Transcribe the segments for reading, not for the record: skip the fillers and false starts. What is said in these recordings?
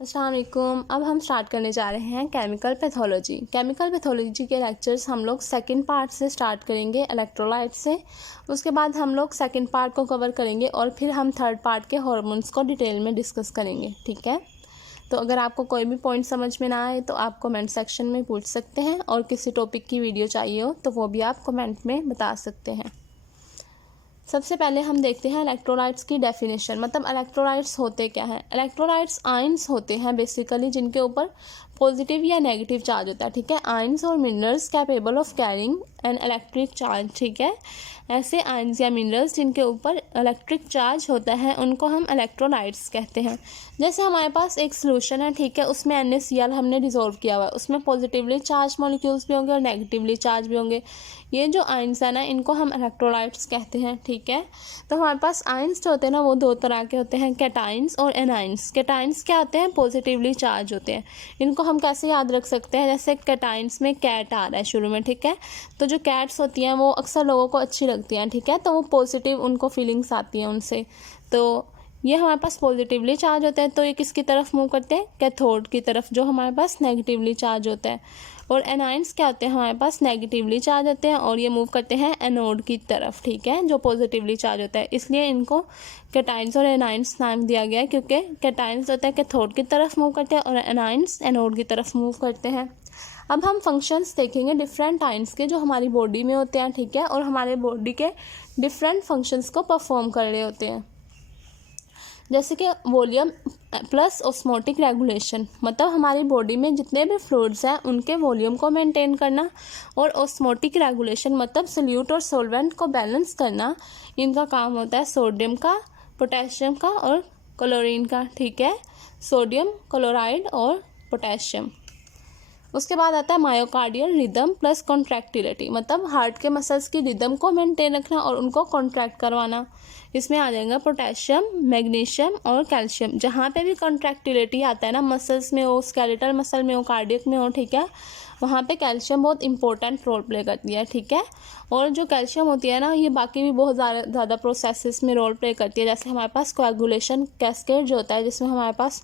अस्सलाम वालेकुम। अब हम स्टार्ट करने जा रहे हैं केमिकल पैथोलॉजी। केमिकल पैथोलॉजी के लेक्चर्स हम लोग सेकंड पार्ट से स्टार्ट करेंगे, इलेक्ट्रोलाइट से। उसके बाद हम लोग सेकंड पार्ट को कवर करेंगे और फिर हम थर्ड पार्ट के हार्मोन्स को डिटेल में डिस्कस करेंगे, ठीक है। तो अगर आपको कोई भी पॉइंट समझ में ना आए तो आप कमेंट सेक्शन में पूछ सकते हैं, और किसी टॉपिक की वीडियो चाहिए हो तो वो भी आप कमेंट में बता सकते हैं। सबसे पहले हम देखते हैं इलेक्ट्रोलाइट्स की डेफिनेशन, मतलब इलेक्ट्रोलाइट्स होते क्या हैं। इलेक्ट्रोलाइट्स आयंस होते हैं बेसिकली, जिनके ऊपर पॉजिटिव या नेगेटिव चार्ज होता है, ठीक है। आयंस और minerals capable of carrying an electric charge, ठीक है। ऐसे आयंस या मिनरल्स जिनके ऊपर इलेक्ट्रिक चार्ज होता है उनको हम इलेक्ट्रोलाइट्स कहते हैं। जैसे हमारे पास एक सोल्यूशन है, ठीक है, उसमें NaCl हमने डिसॉल्व किया हुआ है, उसमें पॉजिटिवली चार्ज मॉलिक्यूल्स भी होंगे और नेगेटिवली चार्ज भी होंगे। ये जो आयंस है ना, इनको हम इलेक्ट्रोलाइट्स कहते हैं, ठीक है। तो हमारे पास आयंस जो होते हैं ना, वो दो तरह के होते हैं, कैटाइंस और एनाइंस। कैटाइंस क्या होते हैं? पॉजिटिवली चार्ज होते हैं। इनको हम कैसे याद रख सकते हैं? जैसे कैटाइंस में कैट आ रहा है शुरू में, ठीक है, तो जो कैट्स होती हैं वो अक्सर लोगों को अच्छी लगती हैं, ठीक है, तो वो पॉजिटिव उनको फीलिंग्स आती हैं उनसे। तो ये हमारे पास पॉजिटिवली चार्ज होते हैं, तो ये किसकी तरफ मूव करते हैं? कैथोड की तरफ, जो हमारे पास नेगेटिवली चार्ज होता है। और एनाइंस क्या होते हैं? हमारे पास नेगेटिवली चार्ज होते हैं और ये मूव करते हैं एनोड की तरफ, ठीक है, जो पॉजिटिवली चार्ज होता है। इसलिए इनको कैटाइंस और एनाइंस नाम दिया गया है, क्योंकि कैटाइंस होता है कैथोड की तरफ मूव करते हैं और एनाइंस एनोड की तरफ मूव करते हैं। अब हम फंक्शंस देखेंगे डिफरेंट आयंस के, जो हमारी बॉडी में होते हैं, ठीक है, और हमारे बॉडी के डिफरेंट फंक्शंस को परफॉर्म कर रहे होते हैं। जैसे कि वॉल्यूम प्लस ऑस्मोटिक रेगुलेशन, मतलब हमारी बॉडी में जितने भी फ्लूइड्स हैं उनके वॉल्यूम को मेंटेन करना, और ऑस्मोटिक रेगुलेशन मतलब सॉल्यूट और सॉल्वेंट को बैलेंस करना। इनका काम होता है सोडियम का, पोटेशियम का और क्लोरीन का, ठीक है, सोडियम क्लोराइड और पोटेशियम। उसके बाद आता है मायोकार्डियल रिदम प्लस कॉन्ट्रैक्टिलिटी, मतलब हार्ट के मसल्स की रिदम को मेंटेन रखना और उनको कॉन्ट्रैक्ट करवाना। इसमें आ जाएगा पोटेशियम, मैग्नीशियम और कैल्शियम। जहाँ पे भी कॉन्ट्रैक्टिलिटी आता है ना, मसल्स में हो, स्केलेटल मसल में हो, कार्डियक में हो, ठीक है, वहाँ पे कैल्शियम बहुत इंपॉर्टेंट रोल प्ले करती है, ठीक है। और जो कैल्शियम होती है ना, ये बाकी भी बहुत ज़्यादा प्रोसेसेस में रोल प्ले करती है। जैसे हमारे पास कोएगुलेशन कैस्केड जो होता है, जिसमें हमारे पास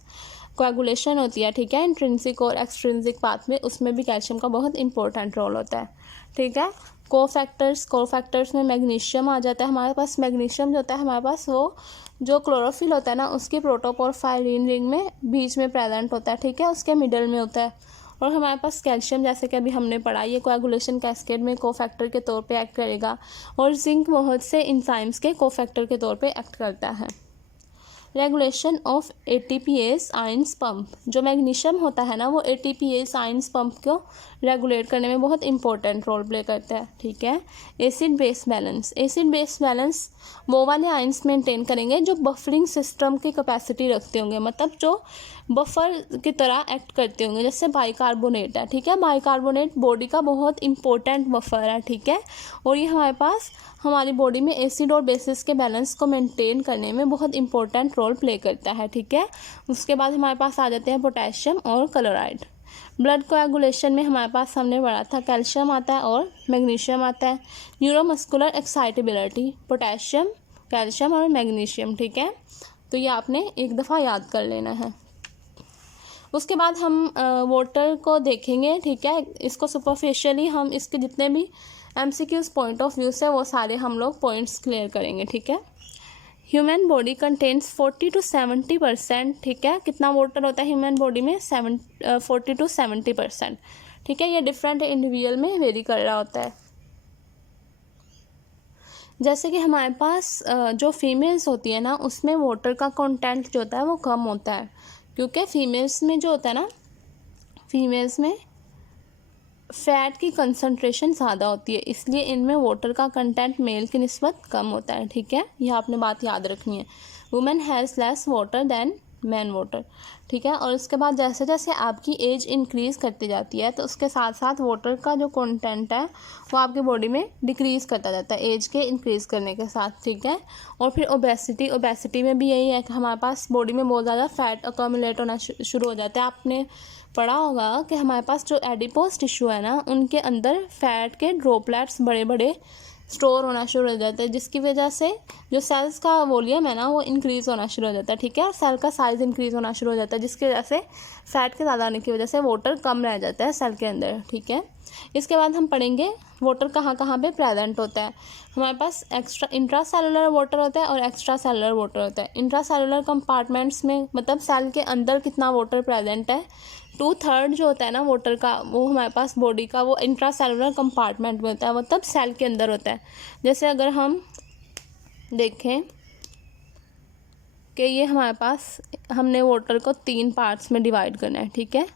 कोएगुलेशन होती है, ठीक है, इंट्रिंसिक और एक्सट्रिंसिक पाथ में, उसमें भी कैल्शियम का बहुत इंपॉर्टेंट रोल होता है, ठीक है। कोफैक्टर्स में मैग्नीशियम आ जाता है हमारे पास। मैग्नीशियम जो होता है हमारे पास, वो जो क्लोरोफिल होता है ना, उसकी प्रोटोपोरफायरिन रिंग में बीच में प्रेजेंट होता है, ठीक है, उसके मिडल में होता है। और हमारे पास कैल्शियम, जैसे कि अभी हमने पढ़ा, ये कोएगुलेशन कैस्केड में कोफैक्टर के तौर पे एक्ट करेगा, और जिंक बहुत से इंजाइम्स के कोफैक्टर के तौर पे एक्ट करता है। Regulation of ATPase ions pump, जो मैग्नीशियम होता है ना, वो ATPase आयंस पंप को रेगुलेट करने में बहुत इंपॉर्टेंट रोल प्ले करता है, ठीक है। एसिड बेस बैलेंस वो वाले आयंस मेंटेन करेंगे जो बफरिंग सिस्टम की कैपेसिटी रखते होंगे, मतलब जो बफर की तरह एक्ट करते होंगे। जैसे बाइकार्बोनेट है, ठीक है, बाइकार्बोनेट बॉडी का बहुत इंपॉर्टेंट बफर है, ठीक है, और ये हमारे पास हमारी बॉडी में एसिड और बेसिस के बैलेंस को मेंटेन करने में बहुत इंपॉर्टेंट रोल प्ले करता है, ठीक है। उसके बाद हमारे पास आ जाते हैं पोटेशियम और क्लोराइड। ब्लड कोएगुलेशन में हमारे पास हमने पढ़ा था कैल्शियम आता है और मैग्नीशियम आता है। न्यूरोमस्कुलर एक्साइटेबिलिटी, पोटेशियम, कैल्शियम और मैग्नीशियम, ठीक है, तो ये आपने एक दफ़ा याद कर लेना है। उसके बाद हम वाटर को देखेंगे, ठीक है, इसको सुपरफिशियली हम इसके जितने भी MCQs पॉइंट ऑफ व्यू से वो सारे हम लोग पॉइंट्स क्लियर करेंगे, ठीक है। ह्यूमन बॉडी कंटेन्स 40 to 70%, ठीक है, कितना वाटर होता है ह्यूमन बॉडी में? 40 to 70%, ठीक है। ये डिफरेंट इंडिविजुअल में वेरी कर रहा होता है। जैसे कि हमारे पास जो फीमेल्स होती है ना, उसमें वाटर का कंटेंट जो होता है वो कम होता है, क्योंकि फीमेल्स में जो होता है ना, फीमेल्स में फैट की कंसंट्रेशन ज़्यादा होती है, इसलिए इनमें वाटर का कंटेंट मेल की निस्बत कम होता है, ठीक है, यह आपने बात याद रखनी है। Women has less water than man water, ठीक है। और उसके बाद जैसे जैसे आपकी एज इंक्रीज़ करती जाती है, तो उसके साथ साथ वाटर का जो कंटेंट है वो आपकी बॉडी में डिक्रीज़ करता जाता है एज के इंक्रीज़ करने के साथ, ठीक है। और फिर ओबेसिटी में भी यही है कि हमारे पास बॉडी में बहुत ज़्यादा फैट अकोमुलेट होना शुरू हो जाता है। आपने पढ़ा होगा कि हमारे पास जो एडिपोज टिश्यू है ना, उनके अंदर फैट के ड्रॉपलेट्स बड़े बड़े स्टोर होना शुरू हो जाता है, जिसकी वजह से जो सेल्स का वॉल्यूम है ना वो इंक्रीज़ होना शुरू हो जाता है, ठीक है, और सेल का साइज़ इंक्रीज़ होना शुरू हो जाता है, जिसकी वजह से फैट के ज़्यादा होने की वजह से वाटर कम रह जाता है सेल के अंदर, ठीक है। इसके बाद हम पढ़ेंगे वाटर कहाँ कहाँ पे प्रेजेंट होता है। हमारे पास एक्स्ट्रा इंट्रा सेलुलर वाटर होता है और एक्स्ट्रा सेलुलर वाटर होता है। इंट्रा सेलुलर कंपार्टमेंट्स में मतलब सेल के अंदर कितना वाटर प्रेजेंट है, 2/3 जो होता है ना वाटर का, वो हमारे पास बॉडी का वो इंट्रा सेलुलर कंपार्टमेंट में होता है, मतलब सेल के अंदर होता है। जैसे अगर हम देखें कि ये हमारे पास हमने वाटर को 3 पार्ट्स में डिवाइड करना है, ठीक है,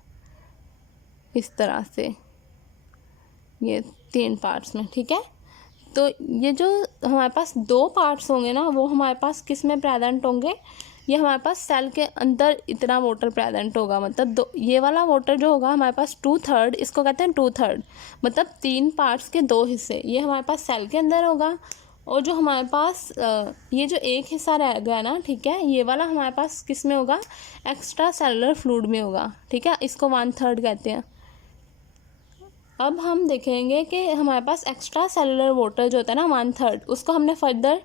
इस तरह से ये 3 पार्ट्स में, ठीक है। तो ये जो हमारे पास 2 पार्ट्स होंगे ना वो हमारे पास किस में प्रेजेंट होंगे, ये हमारे पास सेल के अंदर इतना वाटर प्रेजेंट होगा, मतलब ये वाला वाटर जो होगा हमारे पास 2/3, इसको कहते हैं 2/3, मतलब 3 पार्ट्स के 2 हिस्से ये हमारे पास सेल के अंदर होगा। और जो हमारे पास ये जो एक हिस्सा रह गया ना, ठीक है, ये वाला हमारे पास किस में होगा, एक्स्ट्रा सेलुलर फ्लूइड में होगा, ठीक है, इसको 1/3 कहते हैं। अब हम देखेंगे कि हमारे पास एक्स्ट्रा सेलुलर वाटर जो होता है ना 1/3, उसको हमने फर्दर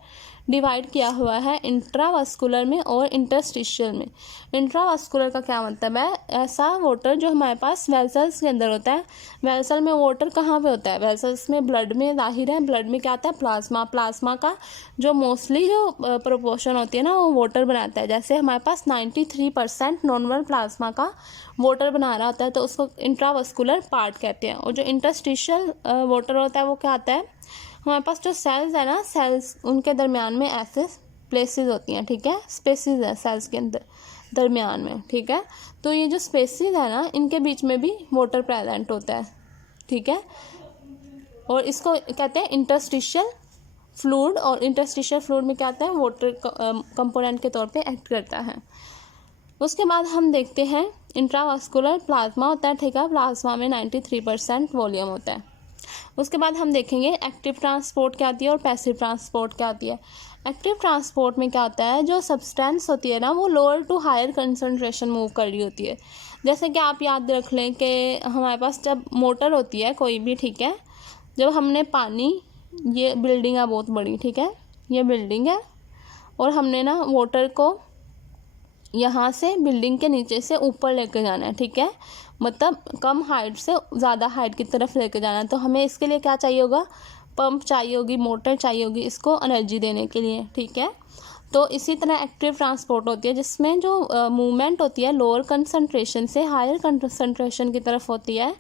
डिवाइड किया हुआ है इंट्रावास्कुलर में और इंटरस्टिशियल में। इंट्रावास्कुलर का क्या मतलब है, ऐसा वाटर जो हमारे पास वेसल्स के अंदर होता है। वेसल में वाटर कहाँ पे होता है, वेसल्स में, ब्लड में, जाहिर है ब्लड में क्या आता है, प्लाज्मा। प्लाज्मा का जो मोस्टली जो प्रोपोर्शन होती है ना वो वाटर बनाता है। जैसे हमारे पास 93% नॉर्मल प्लाज्मा का वाटर बना रहा होता है तो उसको इंट्रावास्कुलर पार्ट कहते हैं। और जो इंटरस्टिशियल वाटर होता है वो क्या आता है, हमारे पास जो सेल्स है ना, सेल्स उनके दरमियान में ऐसे प्लेसेस होती हैं, ठीक है, स्पेसिस है सेल्स के अंदर दरमियान में, ठीक है। तो ये जो स्पेसिस है ना इनके बीच में भी वाटर प्रेजेंट होता है, ठीक है, और इसको कहते हैं इंटरस्टिशियल फ्लूइड। और इंटरस्टिशियल फ्लूइड में क्या आता है, वाटर कंपोनेंट के तौर पे एक्ट करता है। उसके बाद हम देखते हैं इंट्रावास्कुलर प्लाज्मा होता है, ठीक है, प्लाज्मा में 93% वॉल्यूम होता है। उसके बाद हम देखेंगे एक्टिव ट्रांसपोर्ट क्या होती है और पैसिव ट्रांसपोर्ट क्या होती है। एक्टिव ट्रांसपोर्ट में क्या होता है, जो सब्सटेंस होती है ना वो lower to higher concentration move कर रही होती है। जैसे कि आप याद रख लें कि हमारे पास जब मोटर होती है कोई भी, ठीक है, जब हमने पानी, ये बिल्डिंग है बहुत बड़ी, ठीक है, ये बिल्डिंग है, और हमने ना वाटर को यहाँ से बिल्डिंग के नीचे से ऊपर लेकर जाना है, ठीक है, मतलब कम हाइट से ज़्यादा हाइट की तरफ लेकर जाना है। तो हमें इसके लिए क्या चाहिए होगा, पंप चाहिए होगी, मोटर चाहिए होगी इसको एनर्जी देने के लिए, ठीक है। तो इसी तरह एक्टिव ट्रांसपोर्ट होती है जिसमें जो मूवमेंट होती है लोअर कंसंट्रेशन से हायर कंसंट्रेशन की तरफ होती है।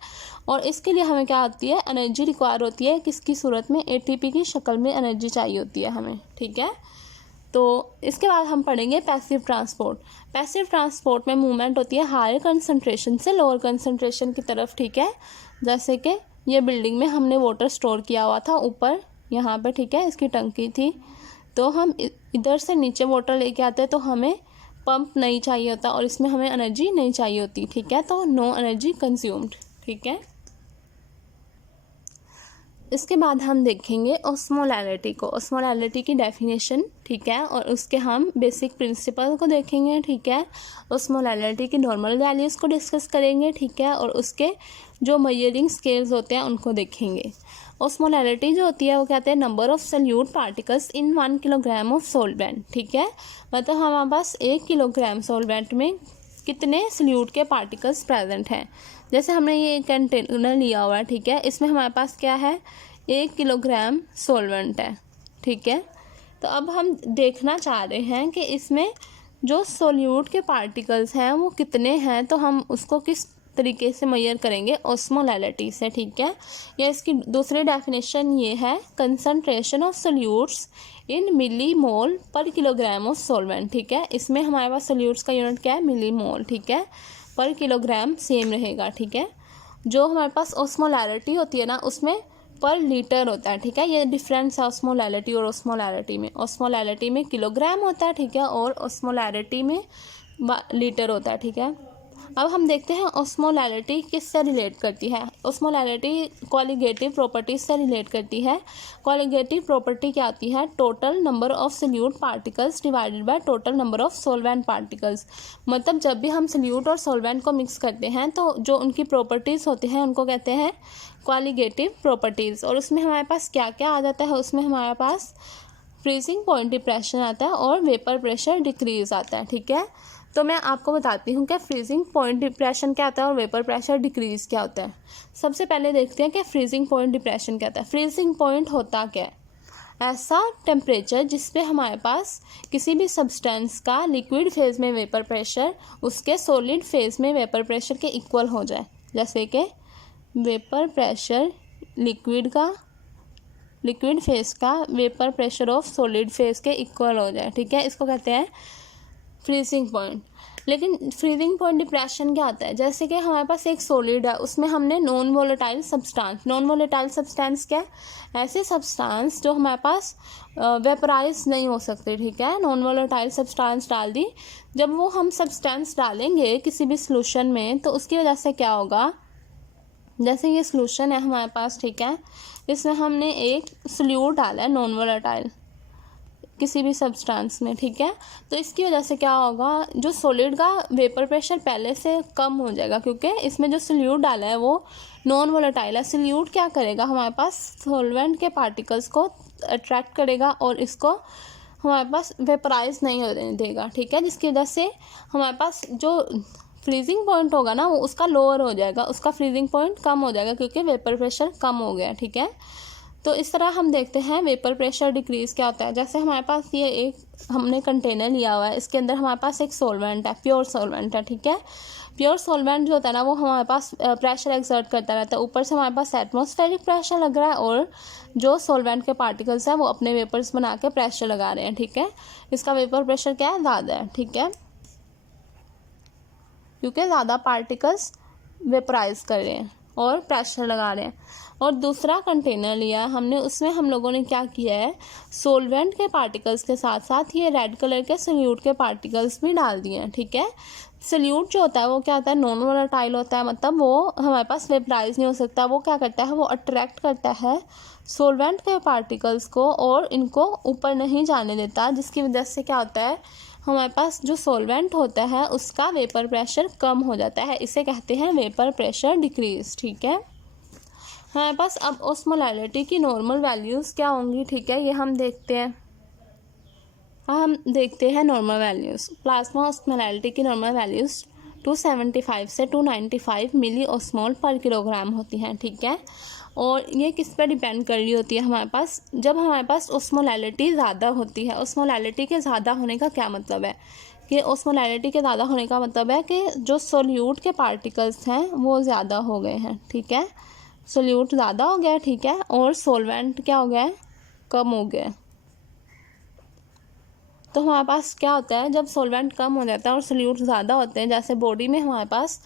और इसके लिए हमें क्या होती है, एनर्जी रिक्वायर होती है, किसकी सूरत में, एटीपी की शक्ल में एनर्जी चाहिए होती है हमें, ठीक है। तो इसके बाद हम पढ़ेंगे पैसिव ट्रांसपोर्ट। पैसिव ट्रांसपोर्ट में मूवमेंट होती है हायर कंसंट्रेशन से लोअर कंसंट्रेशन की तरफ, ठीक है। जैसे कि ये बिल्डिंग में हमने वाटर स्टोर किया हुआ था ऊपर यहाँ पे, ठीक है, इसकी टंकी थी, तो हम इधर से नीचे वाटर लेके आते हैं तो हमें पंप नहीं चाहिए होता और इसमें हमें एनर्जी नहीं चाहिए होती, ठीक है, तो नो एनर्जी कंज्यूम्ड, ठीक है। इसके बाद हम देखेंगे ऑस्मोलैरिटी को, ऑस्मोलैरिटी की डेफिनेशन, ठीक है, और उसके हम बेसिक प्रिंसिपल को देखेंगे, ठीक है, ऑस्मोलैरिटी की नॉर्मल वैल्यूज़ को डिस्कस करेंगे, ठीक है, और उसके जो मेजरिंग स्केल्स होते हैं उनको देखेंगे। ऑस्मोलैरिटी जो होती है वो कहते हैं number of solute particles in 1 kilogram of solvent, ठीक है, मतलब हमारे पास 1 किलोग्राम सॉल्वेंट में कितने सल्यूट के पार्टिकल्स प्रेजेंट हैं। जैसे हमने ये कंटेनर लिया हुआ है, ठीक है, इसमें हमारे पास क्या है, 1 किलोग्राम सॉल्वेंट है, ठीक है। तो अब हम देखना चाह रहे हैं कि इसमें जो सॉल्यूट के पार्टिकल्स हैं वो कितने हैं, तो हम उसको किस तरीके से मेजर करेंगे, ऑस्मोलैरिटी से, ठीक है। या इसकी दूसरी डेफिनेशन ये है, कंसंट्रेशन ऑफ सॉल्यूट्स इन मिली मोल पर किलोग्राम ऑफ सॉल्वेंट, ठीक है। इसमें हमारे पास सॉल्यूट्स का यूनिट क्या है, मिली मोल, ठीक है, पर किलोग्राम सेम रहेगा, ठीक है। जो हमारे पास ऑस्मोलैरिटी होती है ना उसमें पर लीटर होता है, ठीक है, ये डिफरेंस है ऑस्मोलैरिटी और ऑस्मोलैरिटी में। ऑस्मोलैरिटी में किलोग्राम होता है, ठीक है, और ऑस्मोलैरिटी में लीटर होता है, ठीक है। अब हम देखते हैं ऑस्मोलैरिटी किससे रिलेट करती है। ऑस्मोलैरिटी कोलिगेटिव प्रॉपर्टी से रिलेट करती है। कोलिगेटिव प्रॉपर्टी क्या आती है, total number of solute particles divided by total number of solvent particles. मतलब जब भी हम सोल्यूट और सॉल्वेंट को मिक्स करते हैं तो जो उनकी प्रॉपर्टीज़ होती हैं उनको कहते हैं कोलिगेटिव प्रॉपर्टीज़। और उसमें हमारे पास क्या क्या आ जाता है, उसमें हमारे पास फ्रीजिंग पॉइंट डिप्रेशन आता है और वेपर प्रेशर डिक्रीज आता है। ठीक है, तो मैं आपको बताती हूँ कि फ्रीजिंग पॉइंट डिप्रेशन क्या होता है और वेपर प्रेशर डिक्रीज क्या होता है। सबसे पहले देखते हैं कि फ्रीजिंग पॉइंट डिप्रेशन क्या होता है। फ्रीजिंग पॉइंट होता क्या है, ऐसा टेम्परेचर जिस पे हमारे पास किसी भी सब्सटेंस का लिक्विड फेज में वेपर प्रेशर उसके सॉलिड फेज में वेपर प्रेशर के इक्वल हो जाए। जैसे कि वेपर प्रेशर लिक्विड फेज का vapour pressure of solid phase के इक्वल हो जाए। ठीक है, इसको कहते हैं फ्रीजिंग पॉइंट। लेकिन फ्रीजिंग पॉइंट डिप्रेशन क्या होता है, जैसे कि हमारे पास एक सॉलिड है, उसमें हमने नॉन वोलेटाइल सब्सटेंस क्या है, ऐसे सब्सटेंस जो हमारे पास वेपराइज नहीं हो सकते। ठीक है, नॉन वोलेटाइल सब्सटेंस डाल दी। जब वो हम सब्सटेंस डालेंगे किसी भी सोल्यूशन में तो उसकी वजह से क्या होगा, जैसे ये सोल्यूशन है हमारे पास, ठीक है, इसमें हमने एक सोल्यूट डाला है नॉन वोलेटाइल किसी भी सब्सटेंस में। ठीक है, तो इसकी वजह से क्या होगा, जो सॉलिड का वेपर प्रेशर पहले से कम हो जाएगा क्योंकि इसमें जो सोल्यूट डाला है वो नॉन वोलेटाइल है। सोल्यूट क्या करेगा, हमारे पास सॉल्वेंट के पार्टिकल्स को अट्रैक्ट करेगा और इसको हमारे पास वेपराइज नहीं होने देगा। ठीक है, जिसकी वजह से हमारे पास जो फ्रीजिंग पॉइंट होगा ना वो उसका लोअर हो जाएगा, उसका फ्रीजिंग पॉइंट कम हो जाएगा क्योंकि वेपर प्रेशर कम हो गया। ठीक है, तो इस तरह हम देखते हैं वेपर प्रेशर डिक्रीज क्या होता है। जैसे हमारे पास ये एक हमने कंटेनर लिया हुआ है, इसके अंदर हमारे पास एक सॉल्वेंट है, प्योर सॉल्वेंट है। ठीक है, प्योर सॉल्वेंट जो होता है ना वो हमारे पास प्रेशर एक्सर्ट करता रहता है। ऊपर से हमारे पास एटमॉस्फेरिक प्रेशर लग रहा है और जो सॉल्वेंट के पार्टिकल्स हैं वो अपने वेपर्स बना के प्रेशर लगा रहे हैं। ठीक है, इसका वेपर प्रेशर क्या है, ज़्यादा है। ठीक है, क्योंकि ज़्यादा पार्टिकल्स वेपराइज कर रहे हैं और प्रेशर लगा रहे हैं। और दूसरा कंटेनर लिया हमने, उसमें हम लोगों ने क्या किया है, सॉल्वेंट के पार्टिकल्स के साथ साथ ये रेड कलर के सोल्यूट के पार्टिकल्स भी डाल दिए हैं। ठीक है, सोल्यूट जो होता है वो क्या होता है, नॉन वोलेटाइल होता है, मतलब वो हमारे पास वेपराइज नहीं हो सकता। वो क्या करता है, वो अट्रैक्ट करता है सॉल्वेंट के पार्टिकल्स को और इनको ऊपर नहीं जाने देता, जिसकी वजह से क्या होता है, हमारे पास जो सॉल्वेंट होता है उसका वेपर प्रेशर कम हो जाता है। इसे कहते हैं वेपर प्रेशर डिक्रीज। ठीक है, हमारे पास अब ऑस्मोलैरिटी की नॉर्मल वैल्यूज़ क्या होंगी। ठीक है, ये हम देखते हैं। Normal values. प्लाज्मा ऑस्मोलैरिटी की नॉर्मल वैल्यूज़ 275 से 295 मिली ऑस्मोल पर किलोग्राम होती हैं। ठीक है, और ये किस पर डिपेंड कर रही होती है, हमारे पास जब हमारे पास ऑस्मोलैरिटी ज़्यादा होती है। ऑस्मोलैरिटी के ज़्यादा होने का क्या मतलब है, कि ऑस्मोलैरिटी के ज़्यादा होने का मतलब है कि जो सोल्यूट के पार्टिकल्स हैं वो ज़्यादा हो गए हैं। ठीक है, सोल्यूट ज़्यादा हो गया है। ठीक है, और सॉल्वेंट क्या हो गया है, कम हो गया है। तो हमारे पास क्या होता है, जब सॉल्वेंट कम हो जाता है और सोल्यूट ज़्यादा होते हैं, जैसे बॉडी में हमारे पास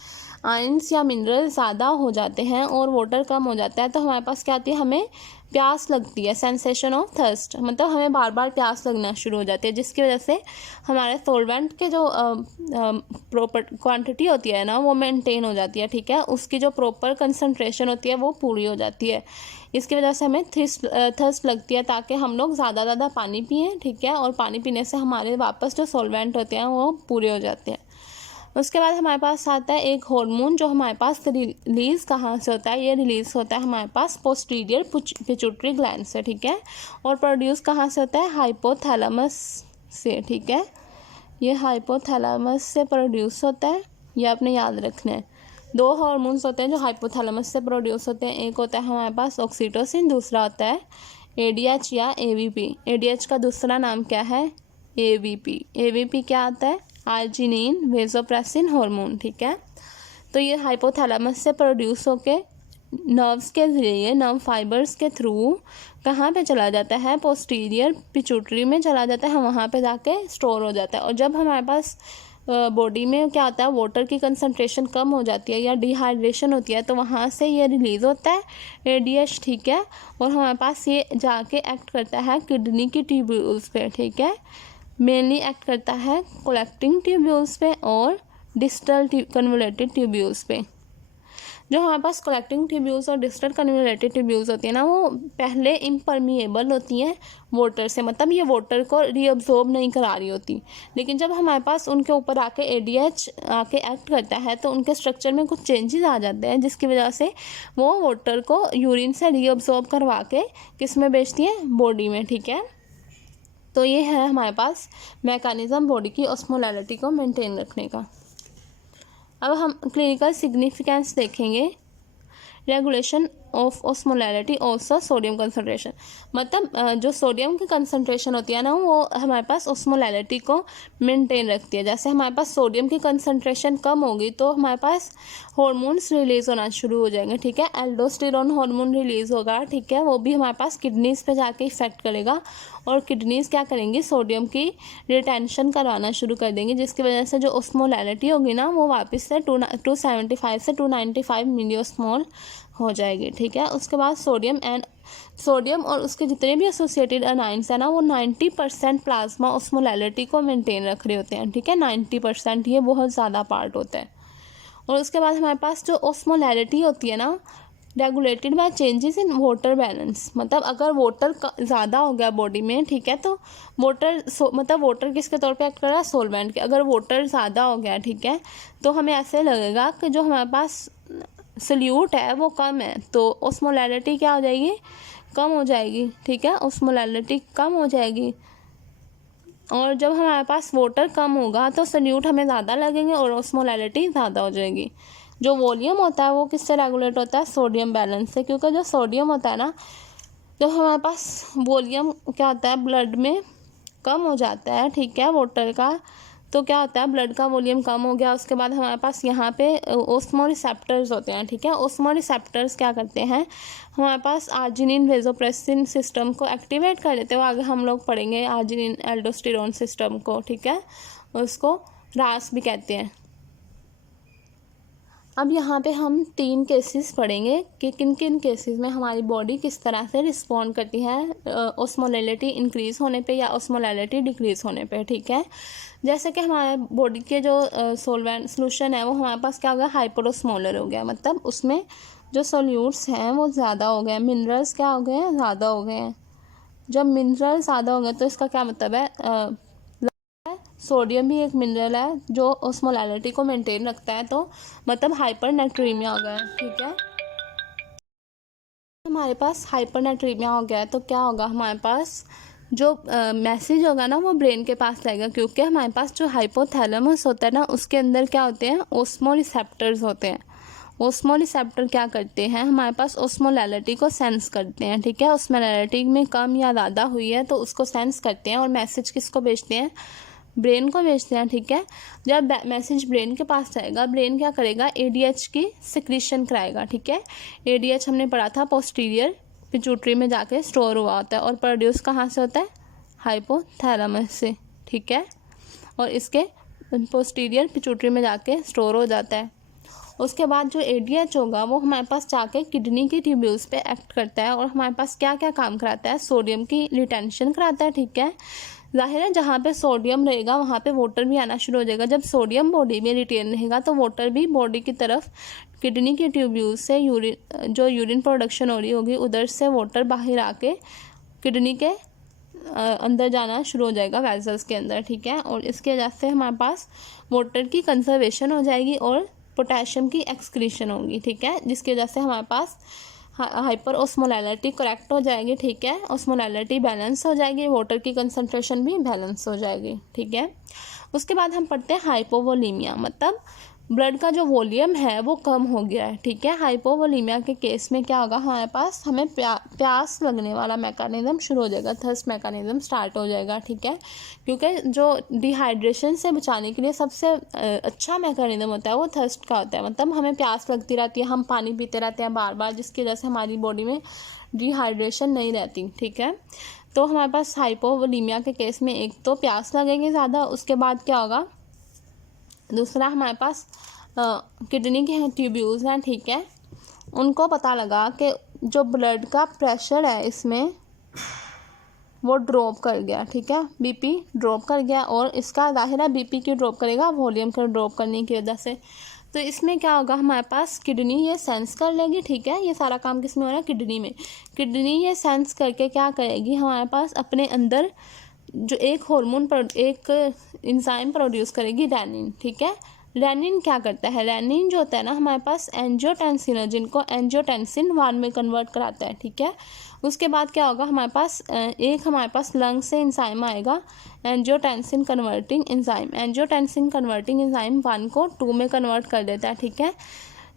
आयंस या मिनरल ज़्यादा हो जाते हैं और वाटर कम हो जाता है, तो हमारे पास क्या होती है, हमें प्यास लगती है, सेंसेशन ऑफ थर्स्ट, मतलब हमें बार बार प्यास लगना शुरू हो जाती है, जिसकी वजह से हमारे सॉल्वेंट के जो प्रॉपर क्वांटिटी होती है ना वो मेंटेन हो जाती है। ठीक है, उसकी जो प्रॉपर कंसंट्रेशन होती है वो पूरी हो जाती है। इसकी वजह से हमें थर्स्ट लगती है ताकि हम लोग ज़्यादा पानी पिएं। ठीक है, और पानी पीने से हमारे वापस जो सॉल्वेंट होते हैं वो पूरे हो जाते हैं। उसके बाद हमारे पास आता है एक हार्मोन जो हमारे पास रिलीज़ कहाँ से होता है, ये रिलीज़ होता है हमारे पास पोस्टीरियर पिट्यूटरी ग्लैंड से। ठीक है, और प्रोड्यूस कहाँ से होता है, हाइपोथैलेमस से। ठीक है, ये हाइपोथैलेमस से प्रोड्यूस होता है, ये आपने याद रखना है। दो हार्मोन्स होते हैं जो हाइपोथैलेमस से प्रोड्यूस होते हैं, एक होता है हमारे पास ऑक्सीटोसिन, दूसरा होता है ADH या AVP। ADH का दूसरा नाम क्या है, AVP। AVP क्या आता है, आर्जिनिन वेसोप्रेसिन हार्मोन। ठीक है, तो ये हाइपोथैलेमस से प्रोड्यूस होके नर्व्स के जरिए, नर्व फाइबर्स के थ्रू कहाँ पे चला जाता है, पोस्टीरियर पिट्यूटरी में चला जाता है, वहाँ पे जाके स्टोर हो जाता है। और जब हमारे पास बॉडी में क्या होता है, वाटर की कंसंट्रेशन कम हो जाती है या डिहाइड्रेशन होती है, तो वहाँ से ये रिलीज़ होता है ADH। ठीक है, और हमारे पास ये जाके एक्ट करता है किडनी की ट्यूब्यूल्स पे। ठीक है, मेनली एक्ट करता है कलेक्टिंग ट्यूब्यूल्स पे और डिस्टल कन्वोलेटेड ट्यूब्यूल्स पे। जो हमारे पास कलेक्टिंग ट्यूब्यूल्स और डिस्टल कन्वोलेटेड ट्यूब्यूल्स होती है ना, वो पहले इम्परमिएबल होती हैं वाटर से, मतलब ये वाटर को रीअब्जॉर्ब नहीं करा रही होती। लेकिन जब हमारे पास उनके ऊपर आके एडीएच आके एक्ट करता है तो उनके स्ट्रक्चर में कुछ चेंजेस आ जाते हैं, जिसकी वजह से वो वाटर को यूरिन से रीअब्जॉर्ब करवा के किस में बेचती हैं, बॉडी में। ठीक है, तो ये है हमारे पास मैकेनिज्म बॉडी की ऑस्मोलैरिटी को मेंटेन रखने का। अब हम क्लिनिकल सिग्निफिकेंस देखेंगे। Regulation of osmolarity also sodium concentration, मतलब जो सोडियम की कंसनट्रेशन होती है ना, वो हमारे पास ऑस्मोलैरिटी को मेंटेन रखती है। जैसे हमारे पास सोडियम की कंसनट्रेशन कम होगी तो हमारे पास हार्मोन्स रिलीज होना शुरू हो जाएंगे। ठीक है, एल्डोस्टेरोन हार्मोन रिलीज होगा। ठीक है, वो भी हमारे पास किडनीज पे जाके इफेक्ट करेगा और किडनीज क्या करेंगी, सोडियम की रिटेंशन करवाना शुरू कर देंगे, जिसकी वजह से जो ऑस्मोलैरिटी होगी ना, वो वापस से 275 से 295 मिलियोस्मोल हो जाएगी। ठीक है, उसके बाद सोडियम और उसके जितने भी एसोसिएटेड अनाइंस है ना, वो 90% प्लाज्मा ऑस्मोलैरिटी को मेंटेन रख रहे होते हैं। ठीक है, 90%, ये बहुत ज़्यादा पार्ट होता है। और उसके बाद हमारे पास जो ऑस्मोलैरिटी होती है ना, regulated by changes in water balance, मतलब अगर वाटर ज़्यादा हो गया बॉडी में, ठीक है, तो मतलब वाटर किसके तौर पे एक्ट कर रहा है, सोलवेंट के। अगर वाटर ज़्यादा हो गया, ठीक है, तो हमें ऐसे लगेगा कि जो हमारे पास सल्यूट है वो कम है, तो ऑस्मोलैरिटी क्या हो जाएगी, कम हो जाएगी। ठीक है, ऑस्मोलैरिटी कम हो जाएगी। और जब हमारे पास वाटर कम होगा तो सल्यूट हमें ज़्यादा लगेंगे और ऑस्मोलैरिटी ज़्यादा हो जाएगी। जो वॉल्यूम होता है वो किससे रेगुलेट होता है, सोडियम बैलेंस से, क्योंकि जो सोडियम होता है ना, जब हमारे पास वॉल्यूम क्या होता है, ब्लड में कम हो जाता है, ठीक है, वाटर का, तो क्या होता है, ब्लड का वॉल्यूम कम हो गया। उसके बाद हमारे पास यहाँ पे ऑस्मोरिसेप्टर्स होते हैं। ठीक है, ऑस्मोरिसेप्टर्स क्या करते हैं, हमारे पास आर्जिनिन वेसोप्रेसिन सिस्टम को एक्टिवेट कर देते हैं। वो आगे हम लोग पढ़ेंगे आर्जिनिन एल्डोस्टेरोन सिस्टम को। ठीक है, उसको रास भी कहते हैं। अब यहाँ पे हम 3 केसेस पढ़ेंगे कि किन किन केसेस में हमारी बॉडी किस तरह से रिस्पॉन्ड करती है ऑस्मोलैरिटी इंक्रीज़ होने पे या ऑस्मोलैरिटी डिक्रीज़ होने पे। ठीक है, जैसे कि हमारे बॉडी के जो सोलवेंट सोल्यूशन है वो हमारे पास क्या हो गया, हाइपरओस्मोलर हो गया, मतलब उसमें जो सोल्यूट्स हैं वो ज़्यादा हो गए, मिनरल्स क्या हो गए हैं, ज़्यादा हो गए हैं। जब मिनरल ज़्यादा हो गए तो इसका क्या मतलब है, सोडियम भी एक मिनरल है जो ऑस्मोलैरिटी को मेंटेन रखता है, तो मतलब हाइपरनेट्रीमिया हो गया। ठीक है, हमारे पास हाइपरनेट्रीमिया हो गया है तो क्या होगा, हमारे पास जो मैसेज होगा ना वो ब्रेन के पास जाएगा, क्योंकि हमारे पास जो हाइपोथैलेमस होता है ना, उसके अंदर क्या होते हैं, ऑस्मोरिसेप्टर्स होते हैं। ऑस्मोरिसेप्टर क्या करते हैं, हमारे पास ऑस्मोलैरिटी को सेंस करते हैं। ठीक है, ऑस्मोलैरिटी में कम या ज़्यादा हुई है तो उसको सेंस करते हैं और मैसेज किसको भेजते हैं, ब्रेन को भेजते हैं। ठीक है, जब मैसेज ब्रेन के पास जाएगा, ब्रेन क्या करेगा, एडीएच की सिक्रीशन कराएगा। ठीक है, एडीएच हमने पढ़ा था पोस्टीरियर पिट्यूटरी में जाके स्टोर हुआ होता है और प्रोड्यूस कहाँ से होता है, हाइपोथैलेमस से। ठीक है, और इसके पोस्टीरियर पिट्यूटरी में जाके स्टोर हो जाता है। उसके बाद जो एडीएच होगा वो हमारे पास जाके किडनी की ट्यूब्यूल्स पे एक्ट करता है और हमारे पास क्या क्या काम कराता है, सोडियम की रिटेंशन कराता है। ठीक है, जाहिर है जहाँ पे सोडियम रहेगा वहाँ पे वाटर भी आना शुरू हो जाएगा। जब सोडियम बॉडी में रिटेन रहेगा तो वाटर भी बॉडी की तरफ किडनी के ट्यूब्यूल से यूरिन प्रोडक्शन हो रही होगी, उधर से वाटर बाहर आके किडनी के अंदर जाना शुरू हो जाएगा, वेसल्स के अंदर। ठीक है, और इसकी वजह से हमारे पास वाटर की कंजर्वेशन हो जाएगी और पोटेशियम की एक्सक्रीशन होगी। ठीक है, जिसकी वजह से हमारे पास हाइपर ऑस्मोलैरिटी करेक्ट हो जाएगी। ठीक है, ऑस्मोलैरिटी बैलेंस हो जाएगी, वाटर की कंसंट्रेशन भी बैलेंस हो जाएगी। ठीक है, उसके बाद हम पढ़ते हैं हाइपोवोलीमिया, मतलब ब्लड का जो वॉल्यूम है वो कम हो गया है। ठीक है, हाइपोवोलीमिया के केस में क्या होगा, हमारे पास हमें प्यास लगने वाला मैकेनिज्म शुरू हो जाएगा, थर्स्ट मैकेनिज्म स्टार्ट हो जाएगा। ठीक है, क्योंकि जो डिहाइड्रेशन से बचाने के लिए सबसे अच्छा मैकेनिज्म होता है वो थर्स्ट का होता है, मतलब हमें प्यास लगती रहती है, हम पानी पीते रहते हैं बार बार, जिसकी वजह से हमारी बॉडी में डिहाइड्रेशन नहीं रहती। ठीक है, तो हमारे पास हाइपोवोलीमिया के केस में एक तो प्यास लगेगी ज़्यादा, उसके बाद क्या होगा, दूसरा हमारे पास किडनी के ट्यूब्यूल्स हैं। ठीक है, उनको पता लगा कि जो ब्लड का प्रेशर है इसमें वो ड्रॉप कर गया, ठीक है, बीपी ड्रॉप कर गया, और इसका ज़ाहिर है बीपी क्यों ड्रॉप करेगा, वॉल्यूम को ड्रॉप करने की वजह से। तो इसमें क्या होगा, हमारे पास किडनी ये सेंस कर लेगी, ठीक है, ये सारा काम किस में हो रहा है, किडनी में। किडनी ये सेंस करके क्या करेगी, हमारे पास अपने अंदर जो एक हार्मोन एक एंजाइम प्रोड्यूस करेगी, रेनिन, ठीक है। रेनिन क्या करता है, रेनिन जो होता है ना हमारे पास एंजियोटेंसिन है, जिनको एंजियोटेंसिन 1 में कन्वर्ट कराता है, ठीक है। उसके बाद क्या होगा, हमारे पास लंग से एंजाइम आएगा, angiotensin converting enzyme. Angiotensin converting enzyme 1 को 2 में कन्वर्ट कर देता है, ठीक है।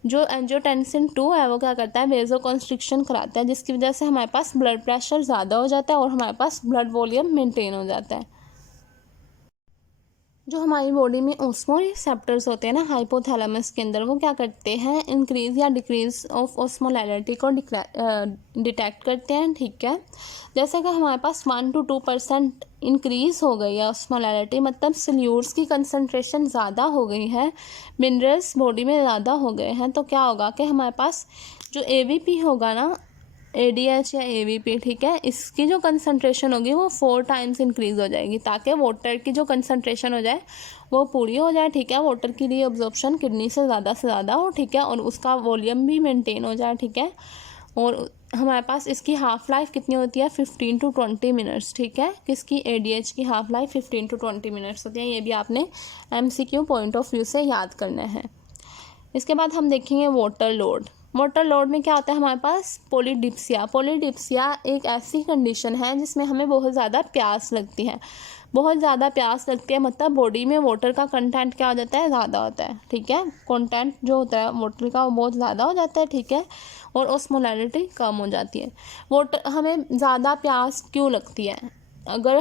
जो एंजियोटेंसिन 2 है वो क्या करता है, वेजोकंस्ट्रिक्शन कराता है, जिसकी वजह से हमारे पास ब्लड प्रेशर ज़्यादा हो जाता है और हमारे पास ब्लड वॉल्यूम मेंटेन हो जाता है। जो हमारी बॉडी में ऑस्मोरिसेप्टर्स होते हैं ना हाइपोथैलेमस के अंदर, वो क्या करते हैं, इंक्रीज या डिक्रीज ऑफ ऑस्मोलैरिटी को डिटेक्ट करते हैं, ठीक है। जैसे कि हमारे पास 1 to 2% इंक्रीज हो गई है ऑस्मोलैरिटी, मतलब सल्यूट्स की कंसनट्रेशन ज़्यादा हो गई है, मिनरल्स बॉडी में ज़्यादा हो गए हैं, तो क्या होगा कि हमारे पास जो AVP होगा ना, ADH या AVP, ठीक है, इसकी जो कंसनट्रेशन होगी वो 4 टाइम्स इंक्रीज हो जाएगी, ताकि वाटर की जो कंसनट्रेशन हो जाए वो पूरी हो जाए, ठीक है। वाटर की रीअब्जॉर्प्शन किडनी से ज़्यादा हो, ठीक है, और उसका वॉल्यूम भी मेंटेन हो जाए, ठीक है। और हमारे पास इसकी हाफ लाइफ कितनी होती है, 15 to 20 मिनट्स, ठीक है। किसकी, ADH की हाफ लाइफ 15 to 20 मिनट्स होती है। ये भी आपने MCQ पॉइंट ऑफ व्यू से याद करना है। इसके बाद हम देखेंगे वाटर लोड। वाटर लोड में क्या होता है, हमारे पास पोलीडिप्सिया। पोलीडिप्सिया एक ऐसी कंडीशन है जिसमें हमें बहुत ज़्यादा प्यास लगती है, बहुत ज़्यादा प्यास लगती है, मतलब बॉडी में वाटर का कंटेंट क्या हो जाता है, ज़्यादा होता है, ठीक है। कंटेंट जो होता है वाटर का वो बहुत ज़्यादा हो जाता है, ठीक है, और ऑस्मोलैरिटी कम हो जाती है। वाटर हमें ज़्यादा प्यास क्यों लगती है, अगर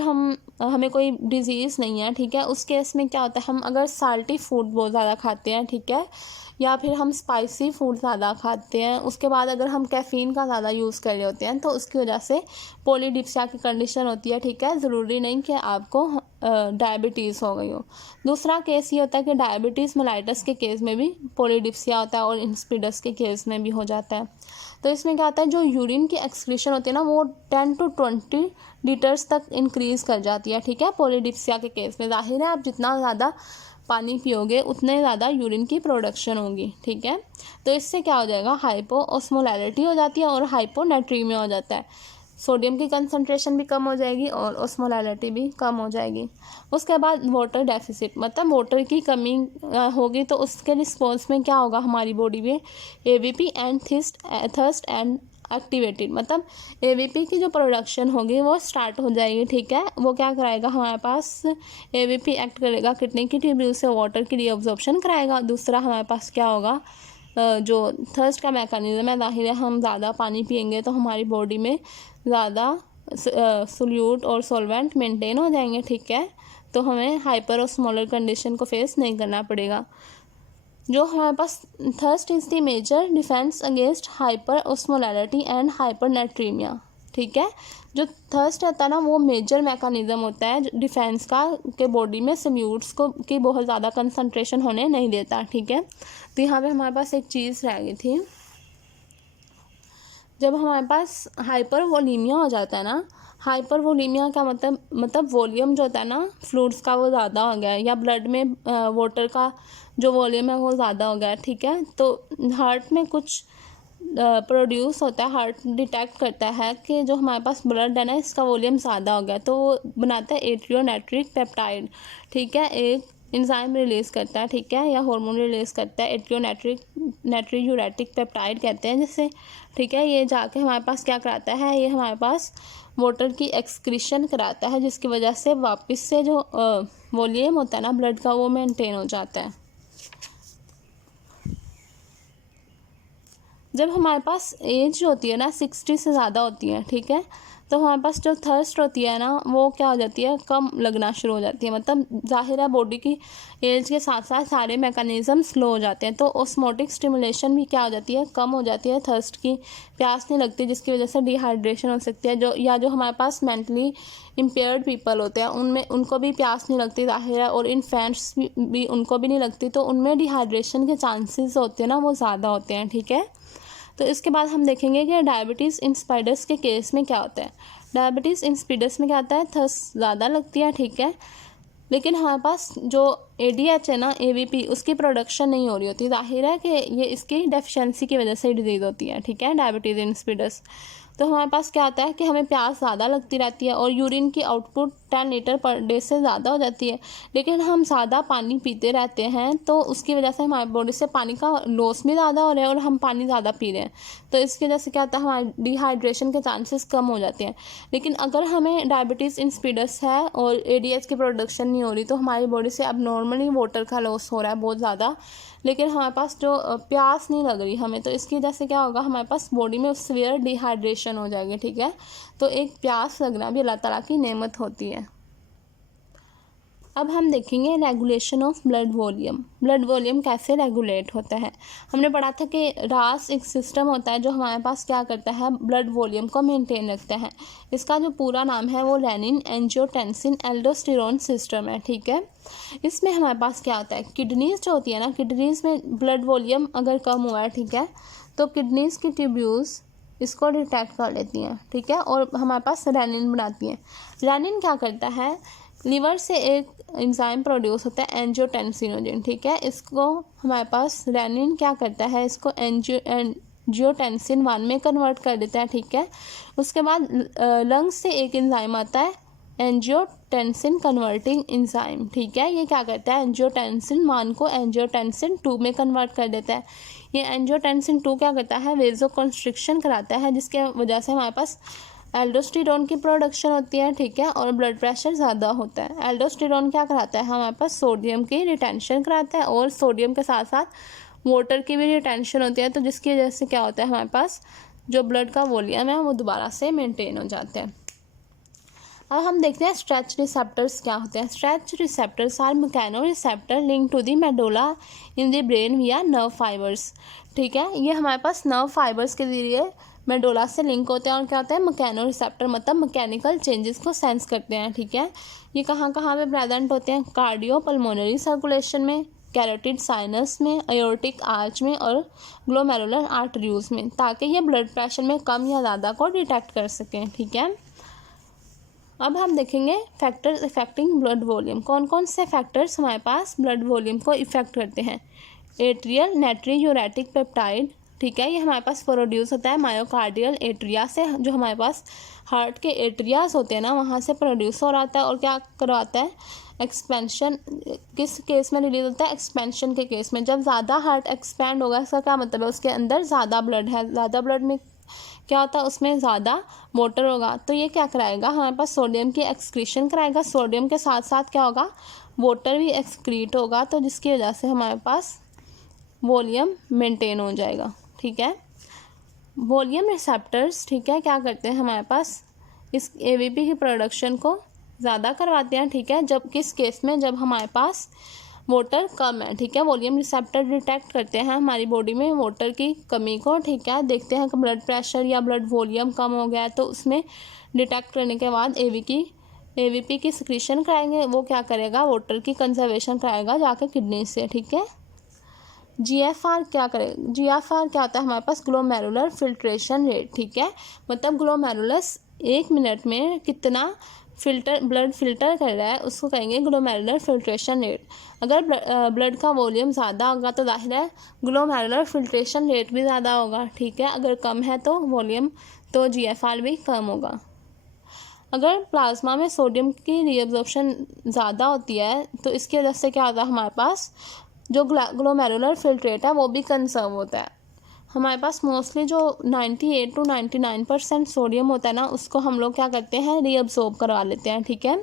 हमें कोई डिज़ीज़ नहीं है, ठीक है, उस केस में क्या होता है, हम अगर साल्टी फूड बहुत ज़्यादा खाते हैं, ठीक है, या फिर हम स्पाइसी फूड ज़्यादा खाते हैं, उसके बाद अगर हम कैफ़ीन का ज़्यादा यूज़ कर रहे होते हैं, तो उसकी वजह से पोलीडिप्सिया की कंडीशन होती है, ठीक है। ज़रूरी नहीं कि आपको डायबिटीज़ हो गई हो। दूसरा केस ये होता है कि डायबिटीज़ मेलाइटस के केस में भी पोलीडिप्सिया होता है और इंस्पिडस के केस में भी हो जाता है। तो इसमें क्या होता है, जो यूरिन की एक्सक्रीशन होती है ना, वो 10 to 20 लीटर्स तक इंक्रीज़ कर जाती है, ठीक है, पोलीडिप्सिया के केस में। ज़ाहिर है आप जितना ज़्यादा पानी पियोगे उतने ज़्यादा यूरिन की प्रोडक्शन होगी, ठीक है। तो इससे क्या हो जाएगा, हाइपो ऑस्मोलैरिटी हो जाती है और हाइपोनेट्रीमिया हो जाता है, सोडियम की कंसंट्रेशन भी कम हो जाएगी और ऑस्मोलैरिटी भी कम हो जाएगी। उसके बाद वाटर डेफिसिट, मतलब वाटर की कमी होगी, तो उसके रिस्पॉन्स में क्या होगा, हमारी बॉडी में AVP and thirst and activated, मतलब AVP की जो प्रोडक्शन होगी वो स्टार्ट हो जाएगी, ठीक है। वो क्या कराएगा, हमारे पास AVP एक्ट करेगा किडनी की ट्यूब्यूल से वाटर की रीअब्जॉर्प्शन कराएगा। दूसरा हमारे पास क्या होगा, जो थर्स्ट का मैकेनिज्म है, जाहिर है हम ज़्यादा पानी पियेंगे तो हमारी बॉडी में ज़्यादा सोल्यूट और सॉल्वेंट मेंटेन हो जाएंगे, ठीक है, तो हमें हाइपर ऑस्मोलर कंडीशन को फेस नहीं करना पड़ेगा। जो हमारे पास thirst is the major defence against hyperosmolarity and hypernatraemia, ठीक है। जो थर्स्ट रहता है ना, वो मेजर मैकेनिज्म होता है डिफेंस का, के बॉडी में सल्यूट्स को की बहुत ज़्यादा कंसंट्रेशन होने नहीं देता, ठीक है। तो यहाँ पे हमारे पास एक चीज़ रह गई थी, जब हमारे पास हाइपर वोलीमिया हो जाता है ना, हाइपर वोलीमिया का मतलब वॉल्यूम जो होता है ना फ्लूइड्स का वो ज़्यादा हो गया है, या ब्लड में वाटर का जो वॉल्यूम है वो ज़्यादा हो गया है, ठीक है। तो हार्ट में कुछ प्रोड्यूस होता है, हार्ट डिटेक्ट करता है कि जो हमारे पास ब्लड है ना इसका वॉल्यूम ज़्यादा हो गया, तो वो बनाता है एट्रियोनेट्रिक पेप्टाइड, ठीक है, एक एंजाइम रिलीज़ करता है, ठीक है, या हार्मोन रिलीज़ करता है, एट्रियोनेट्रिक पेप्टाइड कहते हैं जिसे, ठीक है। ये जाके हमारे पास क्या कराता है, ये हमारे पास वाटर की एक्सक्रीशन कराता है, जिसकी वजह से वापस से जो वॉल्यूम होता है ना ब्लड का वो मेंटेन हो जाता है। जब हमारे पास एज होती है ना 60 से ज़्यादा होती है, ठीक है, तो हमारे पास जो थर्स्ट होती है ना वो क्या हो जाती है, कम लगना शुरू हो जाती है, मतलब जाहिर है बॉडी की एज के साथ साथ सारे मैकेनिज्म स्लो हो जाते हैं, तो ऑस्मोटिक स्टिमुलेशन भी क्या हो जाती है, कम हो जाती है, थर्स्ट की प्यास नहीं लगती, जिसकी वजह से डिहाइड्रेशन हो सकती है। जो हमारे पास मेंटली इम्पेयर्ड पीपल होते हैं उनमें उनको भी प्यास नहीं लगती, जाहिर है, और इन्फेंट्स भी उनको भी नहीं लगती, तो उनमें डिहाइड्रेशन के चांसेस होते हैं ना वो ज़्यादा होते हैं, ठीक है। तो इसके बाद हम देखेंगे कि डायबिटीज़ इंस्पाइडस के केस में क्या होता है। डायबिटीज़ इंसिपिडस में क्या आता है, थर्स्ट ज़्यादा लगती है, ठीक है, लेकिन हमारे पास जो ADH है ना, AVP, उसकी प्रोडक्शन नहीं हो रही होती। जाहिर है कि ये इसकी डेफिशिएंसी की वजह से डिजीज़ होती है, ठीक है, डायबिटीज़ इंसिपिडस। तो हमारे पास क्या होता है कि हमें प्यास ज़्यादा लगती रहती है और यूरिन की आउटपुट 10 लीटर पर डे से ज़्यादा हो जाती है, लेकिन हम ज़्यादा पानी पीते रहते हैं, तो उसकी वजह से हमारी बॉडी से पानी का लॉस भी ज़्यादा हो रहा है और हम पानी ज़्यादा पी रहे हैं, तो इसकी वजह से क्या होता है, हमारी डिहाइड्रेशन के चांसेस कम हो जाते हैं। लेकिन अगर हमें डायबिटीज़ इंसिपिडस है और ADH की प्रोडक्शन नहीं हो रही, तो हमारी बॉडी से अब नॉर्मली वाटर का लॉस हो रहा है बहुत ज़्यादा, लेकिन हमारे पास जो प्यास नहीं लग रही हमें, तो इसकी वजह से क्या होगा, हमारे पास बॉडी में सीवियर डिहाइड्रेशन हो जाएगी, ठीक है। तो एक प्यास लगना भी अल्लाह ताला की नेमत होती है। अब हम देखेंगे regulation of blood volume. Blood volume कैसे रेगुलेट होता है। हमने पढ़ा था कि रास एक सिस्टम होता है जो हमारे पास क्या करता है, ब्लड वॉल्यूम को मेंटेन रखता है। इसका जो पूरा नाम है वो रेनिन एंजियोटेंसिन एल्डोस्टेरोन सिस्टम है, ठीक है। इसमें हमारे पास क्या होता है, किडनीज जो होती है ना, किडनीज में ब्लड वॉल्यूम अगर कम हुआ है, ठीक है, तो किडनीज की ट्यूब्यूल्स इसको डिटेक्ट कर लेती हैं, ठीक है, और हमारे पास रेनिन बनाती हैं। रेनिन क्या करता है, लीवर से एक एंजाइम प्रोड्यूस होता है एंजियोटेंसिनोजन, ठीक है, इसको हमारे पास रेनिन क्या करता है, इसको एंजियोटेंसिन 1 में कन्वर्ट कर देता है, ठीक है। उसके बाद लंग्स से एक एंजाइम आता है एंजियोटेंसिन कन्वर्टिंग एंजाइम, ठीक है, ये क्या करता है, एंजियोटेंसिन 1 को एंजियोटेंसिन 2 में कन्वर्ट कर देता है। ये एंजियोटेंसिन 2 क्या करता है, वेज़ोकंस्ट्रिक्शन कराता है, जिसके वजह से हमारे पास एल्डोस्टेरोन की प्रोडक्शन होती है, ठीक है, और ब्लड प्रेशर ज़्यादा होता है। एल्डोस्टेरोन क्या कराता है, हमारे पास सोडियम की रिटेंशन कराता है और सोडियम के साथ साथ वाटर की भी रिटेंशन होती है, तो जिसकी वजह से क्या होता है, हमारे पास जो ब्लड का वॉल्यूम है वो दोबारा से मेंटेन हो जाते हैं। अब हम देखते हैं स्ट्रेच रिसेप्टर्स क्या होते हैं। Stretch receptors are mechano receptor link to the medulla in the brain via nerve fibres, ठीक है, ये हमारे पास नर्व फाइबर्स के जरिए मेडुला से लिंक होते हैं और क्या होता है, मैकेनो रिसेप्टर, मतलब मैकेनिकल चेंजेस को सेंस करते हैं, ठीक है। ये कहाँ कहाँ पे प्रेजेंट होते हैं, कार्डियो पल्मोनरी सर्कुलेशन में, कैरोटिड साइनस में, एयोर्टिक आर्च में और ग्लोमेरुलर आर्टरीज में, ताकि ये ब्लड प्रेशर में कम या ज़्यादा को डिटेक्ट कर सकें, ठीक है। अब हम देखेंगे फैक्टर्स इफेक्टिंग ब्लड वॉल्यूम। कौन कौन से फैक्टर्स हमारे पास ब्लड वॉल्यूम को इफेक्ट करते हैं। एट्रियल नाइट्रीयूरेटिक पेप्टाइड, ठीक है, ये हमारे पास प्रोड्यूस होता है मायोकार्डियल एट्रिया से, जो हमारे पास हार्ट के एट्रियाज होते हैं ना, वहाँ से प्रोड्यूस हो रहा है और क्या करवाता है, एक्सपेंशन। किस केस में रिलीज होता है, एक्सपेंशन के केस में। जब ज़्यादा हार्ट एक्सपैंड होगा, इसका क्या मतलब है, उसके अंदर ज़्यादा ब्लड है, ज़्यादा ब्लड में क्या होता है, उसमें ज़्यादा वाटर होगा, तो ये क्या कराएगा, हमारे पास सोडियम की एक्सक्रीशन कराएगा। सोडियम के साथ साथ क्या होगा, वाटर भी एक्सक्रीट होगा, तो जिसकी वजह से हमारे पास वॉल्यूम मेंटेन हो जाएगा, ठीक है। वॉल्यूम रिसेप्टर्स, ठीक है, क्या करते हैं, हमारे पास इस AVP की प्रोडक्शन को ज़्यादा करवाते हैं, ठीक है। जब किस केस में, जब हमारे पास वाटर कम है, ठीक है। वॉल्यूम रिसेप्टर डिटेक्ट करते हैं हमारी बॉडी में वाटर की कमी को, ठीक है। देखते हैं कि ब्लड प्रेशर या ब्लड वॉल्यूम कम हो गया है, तो उसमें डिटेक्ट करने के बाद AVP की सिक्रीशन कराएंगे, वो क्या करेगा, वाटर की कंजर्वेशन कराएगा जाके किडनी से, ठीक है। GFR क्या करेगा, GFR क्या होता है, हमारे पास ग्लोमेरुलर फिल्ट्रेशन रेट, ठीक है, मतलब ग्लोमेरुलस 1 मिनट में कितना ब्लड फिल्टर कर रहा है, उसको कहेंगे ग्लोमेरुलर फिल्ट्रेशन रेट। अगर ब्लड का वॉल्यूम ज़्यादा होगा तो जाहिर है ग्लोमेरुलर फिल्ट्रेशन रेट भी ज़्यादा होगा, ठीक है। अगर कम है तो वॉल्यूम, तो GFR भी कम होगा। अगर प्लाज्मा में सोडियम की रीअब्जॉर्प्शन ज़्यादा होती है, तो इसकी वजह से क्या होता है, हमारे पास जो ग्लोमेरुलर फिल्ट्रेट है वो भी कंसर्व होता है। हमारे पास मोस्टली जो 98 to 99% सोडियम होता है ना, उसको हम लोग क्या करते हैं, रीअब्सॉर्ब करवा लेते हैं, ठीक है।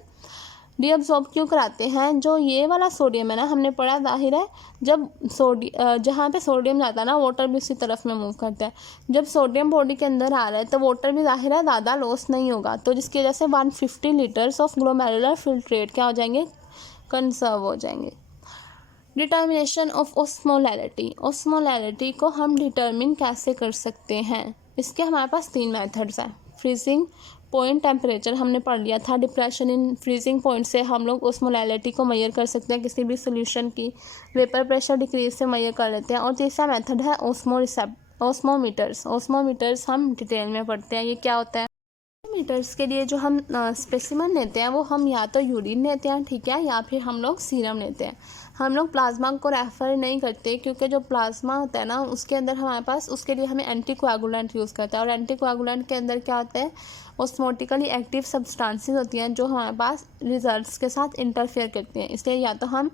रीअब्सॉर्ब क्यों कराते हैं, जो ये वाला सोडियम है ना, हमने पढ़ा जाहिर है जब जहाँ पे सोडियम जाता है ना, वाटर भी उसी तरफ में मूव करता है। जब सोडियम बॉडी के अंदर आ रहा है तो वाटर भी जाहिर है ज़्यादा लॉस नहीं होगा, तो जिसकी वजह से 150 लीटर्स ऑफ ग्लोमेरुलर फिल्ट्रेट क्या हो जाएंगे, कंसर्व हो जाएंगे। Determination of osmolarity. ऑस्मोलैरिटी को हम डिटर्मिन कैसे कर सकते हैं, इसके हमारे पास 3 मेथड्स हैं। फ्रीजिंग पॉइंट टेम्परेचर हमने पढ़ लिया था, डिप्रेशन इन फ्रीजिंग पॉइंट से हम लोग ऑस्मोलैरिटी को मेजर कर सकते हैं किसी भी सोल्यूशन की। वेपर प्रेशर डिक्रीज से मेजर कर लेते हैं। और तीसरा मेथड है ऑस्मोमीटर्स। ऑस्मोमीटर्स हम डिटेल में पढ़ते हैं, ये क्या होता है। ऑस्मोमीटर्स के लिए जो हम स्पेसिमन लेते हैं वो हम या तो यूरिन लेते हैं, ठीक है, या फिर हम लोग सीरम लेते हैं। हम लोग प्लाज्मा को रेफ़र नहीं करते क्योंकि जो प्लाज्मा होता है ना उसके अंदर हमारे पास उसके लिए हमें एंटीकोआगुलेंट यूज़ करता है, और एंटीकोआगुलेंट के अंदर क्या होता है, ऑस्मोटिकली एक्टिव सब्सटेंसेस होती हैं जो हमारे पास रिजल्ट्स के साथ इंटरफेयर करती हैं। इसलिए या तो हम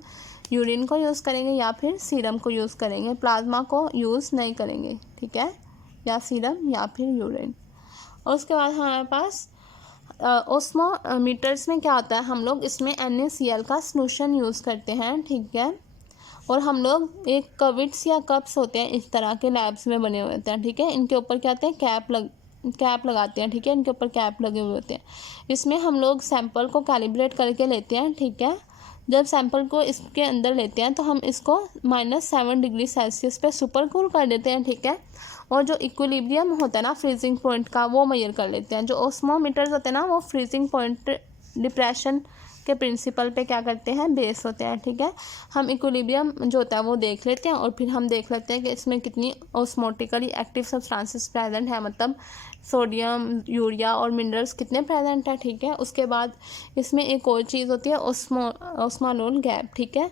यूरिन को यूज़ करेंगे या फिर सीरम को यूज़ करेंगे, प्लाज्मा को यूज़ नहीं करेंगे, ठीक है, या सीरम या फिर यूरिन। और उसके बाद हमारे पास ऑस्मोमीटर्स में क्या होता है, हम लोग इसमें NaCl का सॉल्यूशन यूज़ करते हैं, ठीक है, और हम लोग एक कविट्स या कप्स होते हैं इस तरह के लैब्स में बने हुए होते हैं, ठीक है, इनके ऊपर क्या होते हैं, कैप लगाते हैं, ठीक है, इनके ऊपर कैप लगे हुए होते हैं। इसमें हम लोग सैंपल को कैलिब्रेट करके लेते हैं, ठीक है। जब सैंपल को इसके अंदर लेते हैं तो हम इसको -7 डिग्री सेल्सियस पे सुपर कूल कर देते हैं, ठीक है, और जो इक्विलिब्रियम होता है ना फ्रीजिंग पॉइंट का वो मेजर कर लेते हैं। जो ऑस्मोमीटर्स होते हैं ना वो फ्रीजिंग पॉइंट डिप्रेशन के प्रिंसिपल पे क्या करते हैं, बेस होते हैं, ठीक है। हम इक्विलिब्रियम जो होता है वो देख लेते हैं और फिर हम देख लेते हैं कि इसमें कितनी ऑस्मोटिकली एक्टिव सब्सटेंसेस प्रेजेंट है, मतलब सोडियम, यूरिया और मिनरल्स कितने प्रेजेंट है, ठीक है। उसके बाद इसमें एक और चीज़ होती है ऑस्मोनोल गैप, ठीक है।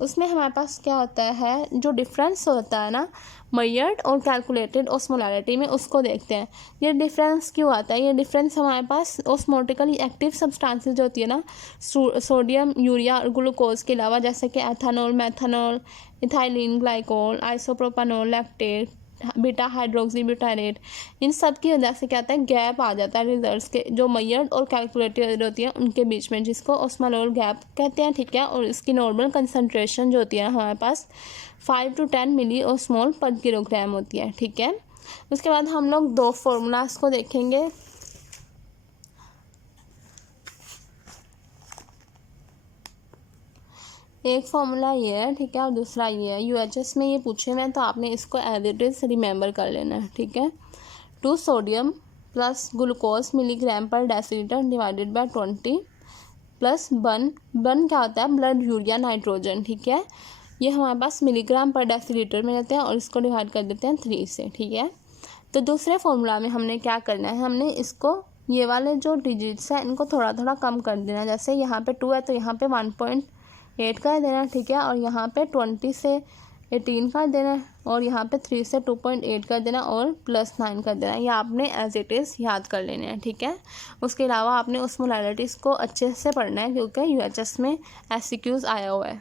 उसमें हमारे पास क्या होता है, जो डिफरेंस होता है ना मेजर्ड और कैलकुलेटेड ऑस्मोलैरिटी में, उसको देखते हैं। ये डिफरेंस क्यों आता है, ये डिफरेंस हमारे पास ऑस्मोटिकली एक्टिव सब्सटेंसेस जो होती है ना सोडियम, यूरिया और ग्लूकोज के अलावा, जैसे कि ethanol, methanol, ethylene glycol, isopropanol, lactate, beta hydroxybutyrate, इन सब की वजह से क्या आता है, गैप आ जाता है रिजल्ट्स के जो मेजर्ड और कैलकुलेटेड होती है उनके बीच में, जिसको ऑस्मोनोल गैप कहते हैं, ठीक है। और इसकी नॉर्मल कंसनट्रेशन जो होती है हमारे पास 5 to 10 मिली ऑस्मोल पर किलोग्राम होती है, ठीक है। उसके बाद हम लोग 2 फॉर्मूलाज को देखेंगे। एक फॉर्मूला ये है, ठीक है, और दूसरा ये है। UHS में ये पूछे हुए हैं तो आपने इसको एज इट इज़ रिमेंबर कर लेना है, ठीक है। 2 सोडियम प्लस ग्लूकोज मिलीग्राम पर डेसीलीटर डिवाइडेड बाय 20 प्लस बन क्या होता है, ब्लड यूरिया नाइट्रोजन, ठीक है। ये हमारे पास मिलीग्राम पर डेसीलीटर में रहते हैं और इसको डिवाइड कर देते हैं 3 से, ठीक है। तो दूसरे फॉर्मूला में हमने क्या करना है, हमने इसको ये वाले जो डिजिट्स हैं इनको थोड़ा थोड़ा कम कर देना। जैसे यहाँ पे 2 है तो यहाँ पे 1.8 कर देना, ठीक है, और यहाँ पे 20 से 18 कर देना, और यहाँ पे 3 से 2.8 कर देना और +9 कर देना। ये आपने एज इट इज़ याद कर लेने हैं, ठीक है। उसके अलावा आपने ऑस्मोलैरिटीज़ को अच्छे से पढ़ना है क्योंकि UHS में SCQs आया हुआ है।